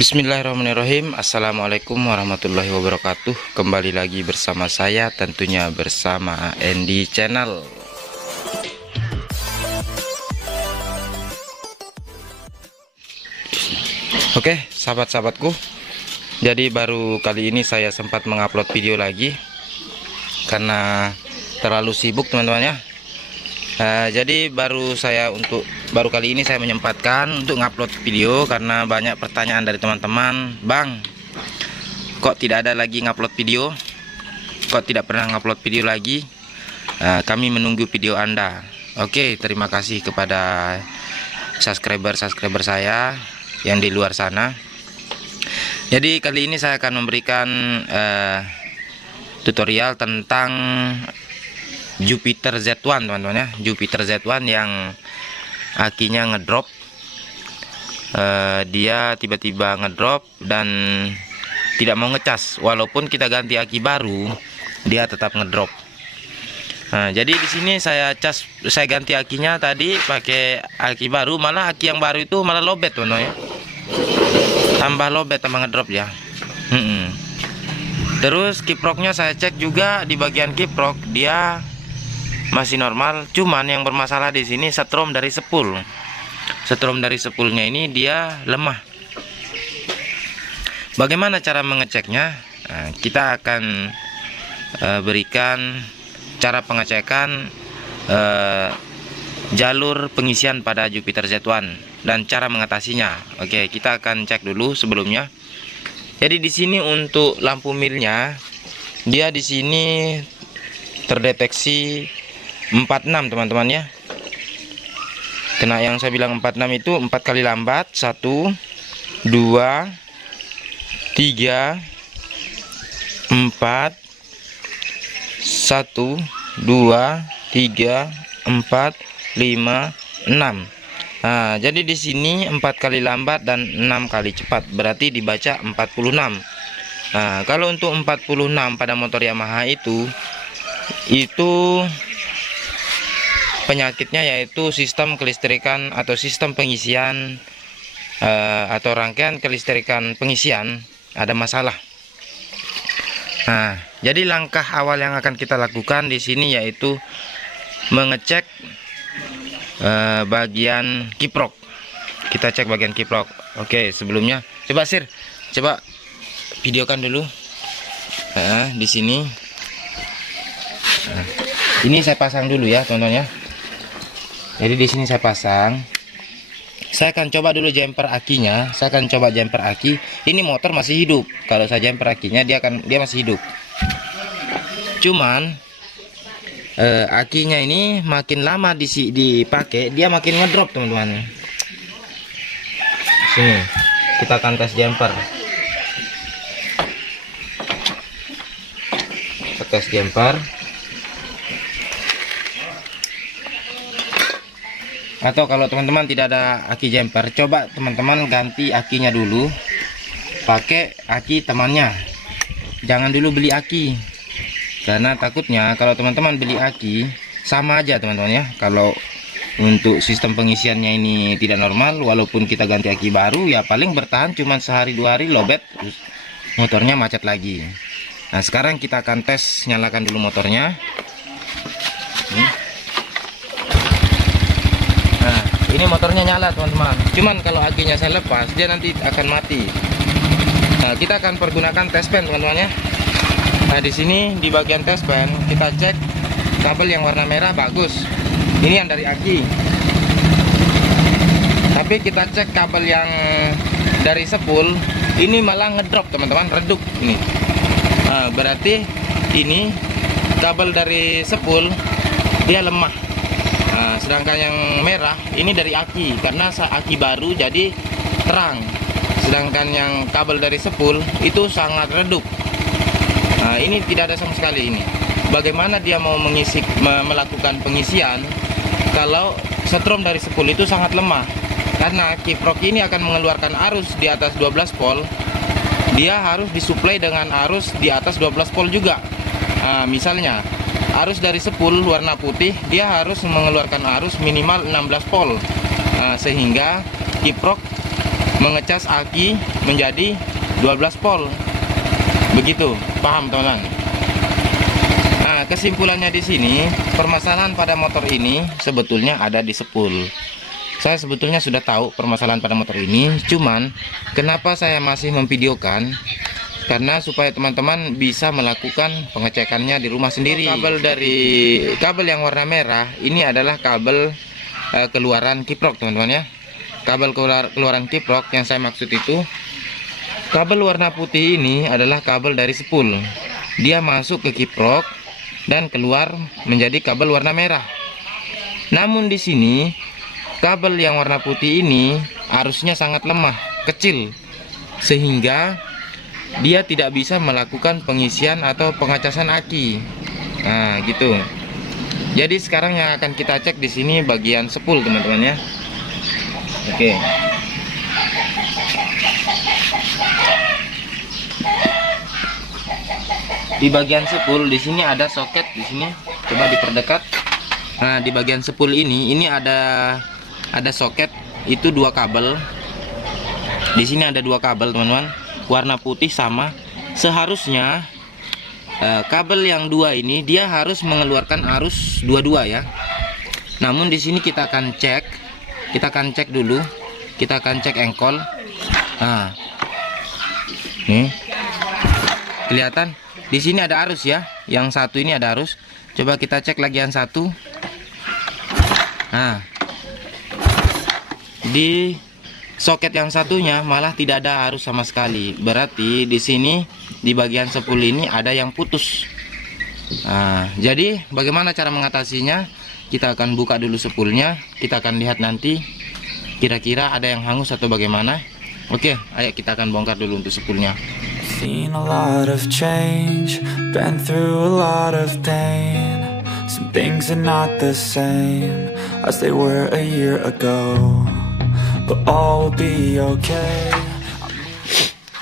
Bismillahirrahmanirrahim. Assalamualaikum warahmatullahi wabarakatuh. Kembali lagi bersama saya, tentunya bersama Andy Channel. Oke, sahabat-sahabatku, jadi baru kali ini saya sempat mengupload video lagi karena terlalu sibuk teman-teman ya. Jadi baru kali ini saya menyempatkan untuk ngupload video karena banyak pertanyaan dari teman-teman. Bang, kok tidak ada lagi ngupload video? Kok tidak pernah ngupload video lagi? Kami menunggu video Anda. Oke, terima kasih kepada subscriber saya yang di luar sana. Jadi kali ini saya akan memberikan tutorial tentang Jupiter Z1 teman-teman ya. Jupiter Z1 yang akinya ngedrop. Dia tiba-tiba ngedrop dan tidak mau ngecas. Walaupun kita ganti aki baru, dia tetap ngedrop. Jadi di sini saya ganti akinya tadi pakai aki baru, malah aki yang baru itu malah lobet teman-teman ya. Tambah lobet, tambah ngedrop ya. Terus kiproknya saya cek juga di bagian kiprok, dia masih normal, cuman yang bermasalah di sini setrum dari sepul. Setrum dari sepulnya ini dia lemah. Bagaimana cara mengeceknya? Kita akan berikan cara pengecekan jalur pengisian pada Jupiter Z1 dan cara mengatasinya. Oke, kita akan cek dulu sebelumnya. Jadi di sini untuk lampu milnya, dia di sini terdeteksi 46 teman-teman ya. Kena yang saya bilang 46 itu 4 kali lambat. 1 2 3 4 1 2 3 4 5 6. Jadi di sini 4 kali lambat dan 6 kali cepat, berarti dibaca 46. Kalau untuk 46 pada motor Yamaha itu penyakitnya yaitu sistem kelistrikan atau sistem pengisian atau rangkaian kelistrikan pengisian ada masalah. Jadi langkah awal yang akan kita lakukan di sini yaitu mengecek bagian kiprok. Kita cek bagian kiprok. Oke, sebelumnya coba coba videokan dulu. Di sini. Ini saya pasang dulu ya, teman-teman ya. Jadi di sini saya pasang. Saya akan coba dulu jumper akinya. Saya akan coba jumper aki. Ini motor masih hidup. Kalau saya jumper akinya dia masih hidup. Cuman akinya ini makin lama dipakai, dia makin ngedrop teman-teman. Sini kita akan tes jumper. Kita tes jumper. Atau kalau teman-teman tidak ada aki jumper, coba teman-teman ganti akinya dulu pakai aki temannya. Jangan dulu beli aki, karena takutnya kalau teman-teman beli aki sama aja teman-teman ya. Kalau untuk sistem pengisiannya ini tidak normal, walaupun kita ganti aki baru ya paling bertahan cuma sehari 2 hari lobet, motornya macet lagi. Nah sekarang kita akan tes, nyalakan dulu motornya. Ini motornya nyala teman-teman. Cuman kalau akinya saya lepas, dia nanti akan mati. Kita akan pergunakan test pen teman-teman ya. Di sini di bagian test pen kita cek kabel yang warna merah bagus. Ini yang dari aki. Tapi kita cek kabel yang dari sepul, ini malah ngedrop teman-teman, redup ini. Berarti ini kabel dari sepul dia lemah. Sedangkan yang merah ini dari aki, karena aki baru jadi terang. Sedangkan yang kabel dari sepul itu sangat redup. Ini tidak ada sama sekali ini. Bagaimana dia mau melakukan pengisian kalau setrum dari sepul itu sangat lemah? Karena kiprok ini akan mengeluarkan arus di atas 12 volt. Dia harus disuplai dengan arus di atas 12 volt juga. Misalnya arus dari sepul warna putih, dia harus mengeluarkan arus minimal 16 volt. Sehingga kiprok mengecas aki menjadi 12 volt. Begitu, paham teman-teman? Nah, kesimpulannya di sini, permasalahan pada motor ini sebetulnya ada di spool. Saya sebetulnya sudah tahu permasalahan pada motor ini, cuman kenapa saya masih memvideokan? Karena supaya teman-teman bisa melakukan pengecekannya di rumah sendiri. Kabel yang warna merah ini adalah kabel keluaran kiprok, teman-teman ya. Kabel keluaran kiprok yang saya maksud itu, kabel warna putih ini adalah kabel dari spool. Dia masuk ke kiprok dan keluar menjadi kabel warna merah. Namun di sini kabel yang warna putih ini arusnya sangat lemah, kecil, sehingga dia tidak bisa melakukan pengisian atau pengacasan aki. Nah, gitu. Jadi sekarang yang akan kita cek di sini bagian spool, teman-teman ya. Oke. Di bagian spool di sini ada soket di sini. Coba diperdekat. Nah, di bagian spool ini ada soket, itu 2 kabel. Di sini ada 2 kabel, teman-teman. Warna putih sama. Seharusnya kabel yang 2 ini dia harus mengeluarkan arus 22 ya. Namun di sini kita akan cek dulu. Kita akan cek engkol. Nah, nih kelihatan di sini ada arus ya. Yang satu ini ada arus. Coba kita cek lagi yang satu. Nah, di soket yang satunya malah tidak ada arus sama sekali. Berarti di sini di bagian spool ini ada yang putus. Nah, jadi bagaimana cara mengatasinya? Kita akan buka dulu spoolnya. Kita akan lihat nanti kira-kira ada yang hangus atau bagaimana. Oke, ayo kita akan bongkar dulu untuk spoolnya. Seen a lot of change, been through a lot of pain. Some things are not the same as they were a year ago. But all will be okay.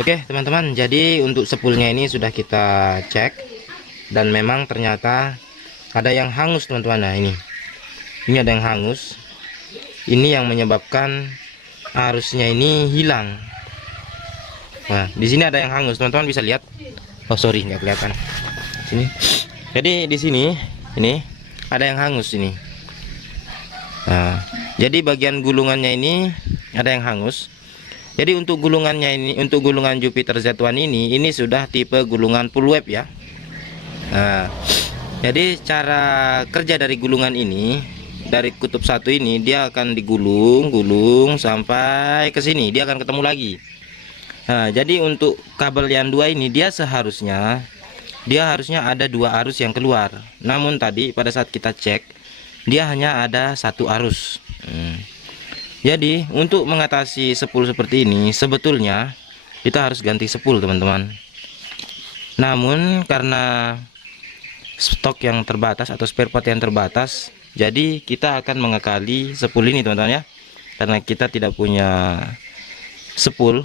Oke teman-teman, jadi untuk spoolnya ini sudah kita cek dan memang ternyata ada yang hangus, teman-teman. Nah, ini ada yang hangus. Ini yang menyebabkan arusnya ini hilang. Nah, di sini ada yang hangus, teman-teman bisa lihat. Oh sorry, nggak kelihatan. Sini. Jadi di sini ini ada yang hangus ini. Nah, jadi bagian gulungannya ini ada yang hangus. Jadi untuk gulungannya ini, untuk gulungan Jupiter Z1 ini sudah tipe gulungan full wave ya. Nah, jadi cara kerja dari gulungan ini, dari kutub 1 ini dia akan digulung sampai ke sini, dia akan ketemu lagi. Nah, jadi untuk kabel yang 2 ini dia harusnya ada 2 arus yang keluar. Namun tadi pada saat kita cek dia hanya ada 1 arus. Jadi untuk mengatasi spool seperti ini sebetulnya kita harus ganti spool, teman-teman. Namun karena stok yang terbatas atau spare part yang terbatas, jadi kita akan mengakali spool ini, teman-teman ya. Karena kita tidak punya spool,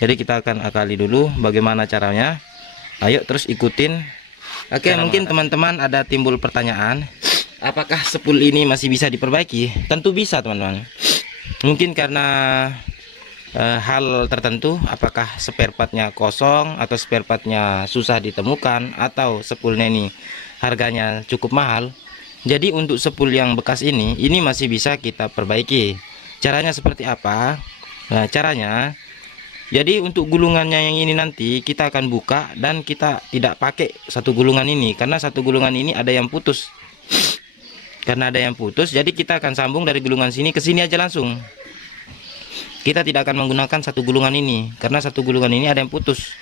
jadi kita akan akali dulu bagaimana caranya. Ayo terus ikutin. Oke, mungkin teman-teman ada timbul pertanyaan, apakah spool ini masih bisa diperbaiki? Tentu bisa, teman-teman. Mungkin karena hal tertentu, apakah spare partnya kosong atau spare partnya susah ditemukan, atau spoolnya ini harganya cukup mahal. Jadi untuk spool yang bekas ini masih bisa kita perbaiki. Caranya seperti apa? Nah, caranya, jadi untuk gulungannya yang ini nanti kita akan buka dan kita tidak pakai satu gulungan ini, karena satu gulungan ini ada yang putus. Karena ada yang putus, jadi kita akan sambung dari gulungan sini ke sini aja langsung. Kita tidak akan menggunakan satu gulungan ini, karena satu gulungan ini ada yang putus.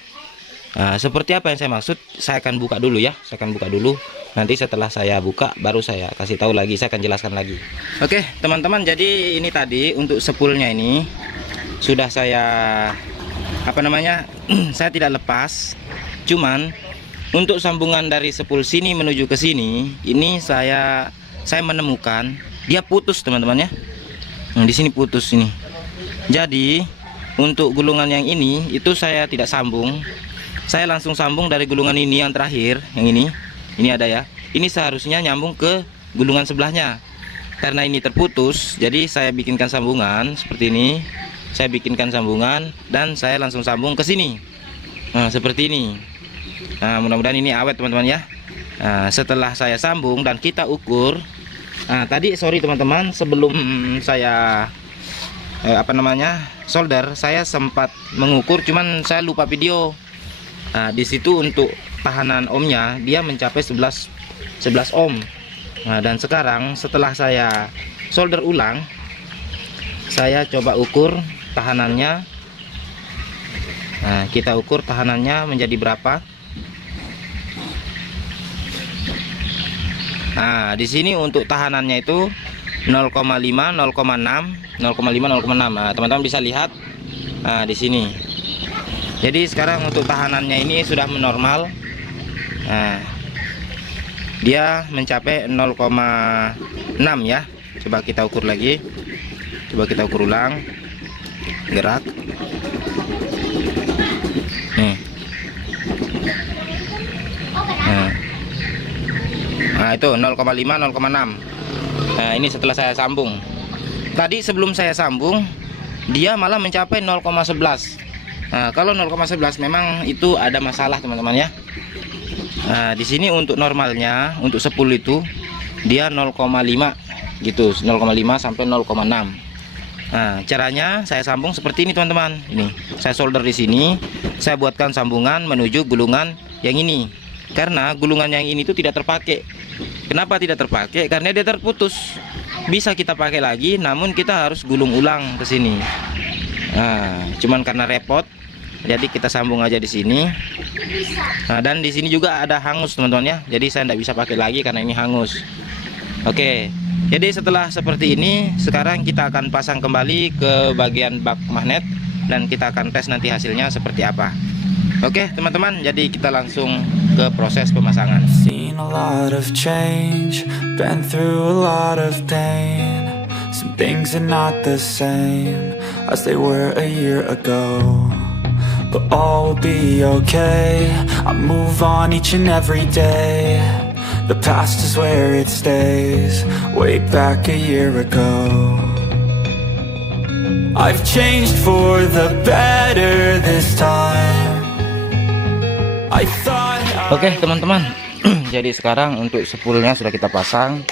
Nah, seperti apa yang saya maksud, saya akan buka dulu ya. Saya akan buka dulu. Nanti setelah saya buka, baru saya kasih tahu lagi, saya akan jelaskan lagi. Oke teman-teman, jadi ini tadi untuk spoolnya ini sudah saya saya tidak lepas. Cuman untuk sambungan dari spool sini menuju ke sini, ini saya menemukan dia putus, teman-teman ya. Di sini putus ini. Jadi untuk gulungan yang ini itu saya tidak sambung. Saya langsung sambung dari gulungan ini yang terakhir, yang ini ada ya. Ini seharusnya nyambung ke gulungan sebelahnya. Karena ini terputus, jadi saya bikinkan sambungan seperti ini. saya bikinkan sambungan dan saya langsung sambung ke sini. Nah, seperti ini. Nah, mudah-mudahan ini awet teman-teman ya. Nah, setelah saya sambung dan kita ukur. Nah, tadi sorry teman-teman, sebelum saya solder, saya sempat mengukur, cuman saya lupa video. Nah, di situ untuk tahanan ohmnya dia mencapai 11 ohm. Nah, dan sekarang setelah saya solder ulang, saya coba ukur tahanannya. Nah, kita ukur tahanannya menjadi berapa. Nah, di sini untuk tahanannya itu 0,5, 0,6, 0,5, 0,6. Nah, teman-teman bisa lihat. Nah, di sini. Jadi sekarang untuk tahanannya ini sudah menormal. Nah, dia mencapai 0,6 ya. Coba kita ukur lagi. Coba kita ukur ulang. Gerak. Nih. Nah, itu 0,5, 0,6. Nah, ini setelah saya sambung. Tadi sebelum saya sambung, dia malah mencapai 0,11. Nah, kalau 0,11 memang itu ada masalah teman-teman ya. Nah, di sini untuk normalnya, untuk 10 itu dia 0,5 gitu, 0,5 sampai 0,6. Nah, caranya saya sambung seperti ini teman-teman. Ini saya solder di sini, saya buatkan sambungan menuju gulungan yang ini. Karena gulungan yang ini itu tidak terpakai. Kenapa tidak terpakai? Karena dia terputus. Bisa kita pakai lagi, namun kita harus gulung ulang ke sini. Nah, cuman karena repot, jadi kita sambung aja di sini. Nah, dan di sini juga ada hangus teman-teman ya. Jadi saya tidak bisa pakai lagi karena ini hangus. Oke. Jadi setelah seperti ini, sekarang kita akan pasang kembali ke bagian bak magnet dan kita akan tes nanti hasilnya seperti apa. Oke teman-teman, jadi kita langsung ke proses pemasangan. Seen a lot of change, been through a lot of pain. Some things are not the same as they were a year ago, but all will be okay. I move on each and every day. The past is where it stays, way back a year ago. I've changed for the better this time. I thought Oke teman-teman, jadi sekarang untuk spoolnya sudah kita pasang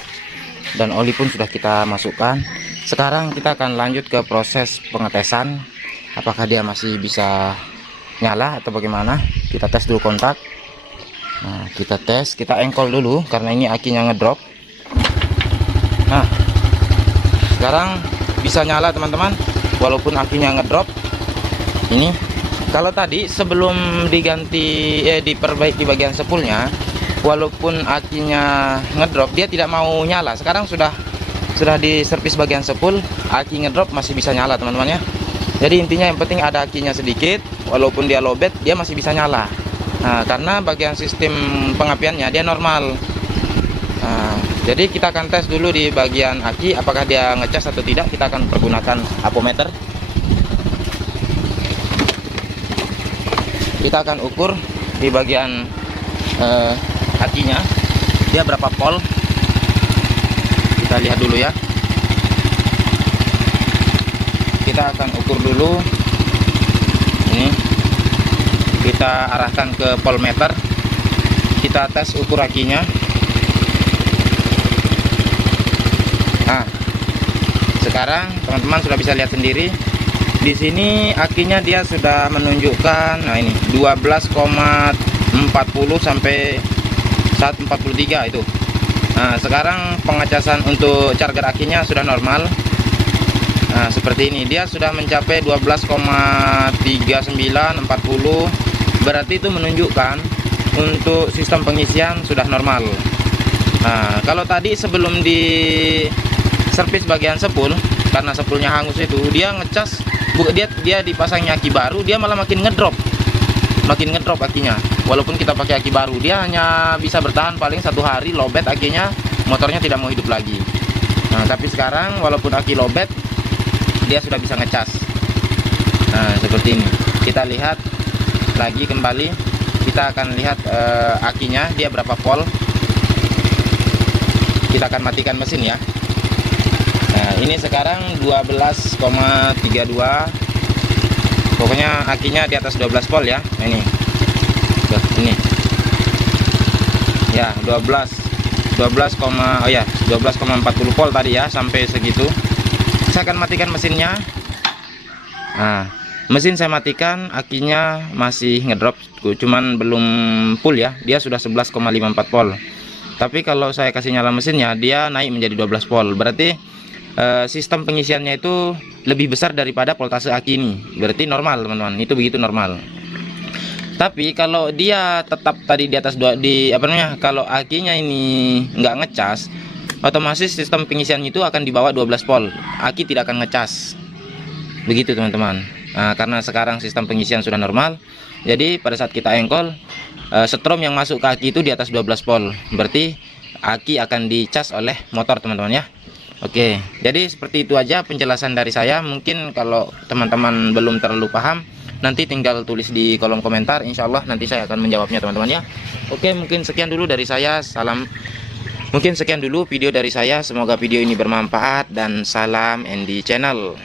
dan oli pun sudah kita masukkan. Sekarang kita akan lanjut ke proses pengetesan, apakah dia masih bisa nyala atau bagaimana. Kita tes dulu kontak. Nah, kita tes, kita engkol dulu karena ini akinya ngedrop. Nah, sekarang bisa nyala teman-teman, walaupun akinya ngedrop. Ini kalau tadi sebelum diganti diperbaiki bagian spoolnya, walaupun akinya ngedrop, dia tidak mau nyala. Sekarang sudah diservis bagian spool, aki ngedrop masih bisa nyala teman-teman ya. Jadi intinya yang penting ada akinya sedikit, walaupun dia lowbat dia masih bisa nyala. Nah, karena bagian sistem pengapiannya dia normal. Nah, jadi kita akan tes dulu di bagian aki apakah dia ngecas atau tidak. Kita akan pergunakan apometer. Kita akan ukur di bagian akinya dia berapa volt. Kita lihat dulu ya. Kita akan ukur dulu. Ini kita arahkan ke voltmeter. Kita tes ukur akinya. Nah, sekarang teman-teman sudah bisa lihat sendiri. Di sini akinya dia sudah menunjukkan, nah ini 12,40 sampai 143 itu. Nah, sekarang pengecasan untuk charger akinya sudah normal. Nah, seperti ini dia sudah mencapai 12,3940. Berarti itu menunjukkan untuk sistem pengisian sudah normal. Nah, kalau tadi sebelum di servis bagian spool, karena spoolnya hangus itu, dia ngecas, dia dipasangnya aki baru, dia malah makin ngedrop akinya. Walaupun kita pakai aki baru, dia hanya bisa bertahan paling 1 hari lowbat akinya, motornya tidak mau hidup lagi. Nah, tapi sekarang walaupun aki lowbat, dia sudah bisa ngecas. Nah, seperti ini. Kita lihat lagi kembali, kita akan lihat akinya dia berapa volt. Kita akan matikan mesin ya. Nah, ini sekarang 12,32. Pokoknya akinya di atas 12 volt ya. Ini. Tuh, ini. Ya, 12,40 volt tadi ya, sampai segitu. Saya akan matikan mesinnya. Nah, mesin saya matikan, akinya masih ngedrop, cuman belum full ya. Dia sudah 11,54 volt. Tapi kalau saya kasih nyala mesinnya, dia naik menjadi 12 volt. Berarti sistem pengisiannya itu lebih besar daripada voltase aki ini. Berarti normal, teman-teman. Itu begitu normal. Tapi kalau dia tetap tadi di atas kalau akinya ini nggak ngecas, otomatis sistem pengisian itu akan di bawah 12 volt. Aki tidak akan ngecas. Begitu, teman-teman. Nah, karena sekarang sistem pengisian sudah normal, jadi pada saat kita engkol, strom yang masuk ke aki itu di atas 12 volt. Berarti aki akan dicas oleh motor, teman-teman ya. Oke, jadi seperti itu aja penjelasan dari saya. Mungkin kalau teman-teman belum terlalu paham, nanti tinggal tulis di kolom komentar. Insya Allah nanti saya akan menjawabnya, teman-teman ya. Oke, mungkin sekian dulu dari saya. Mungkin sekian dulu video dari saya. Semoga video ini bermanfaat, dan salam Andy Channel.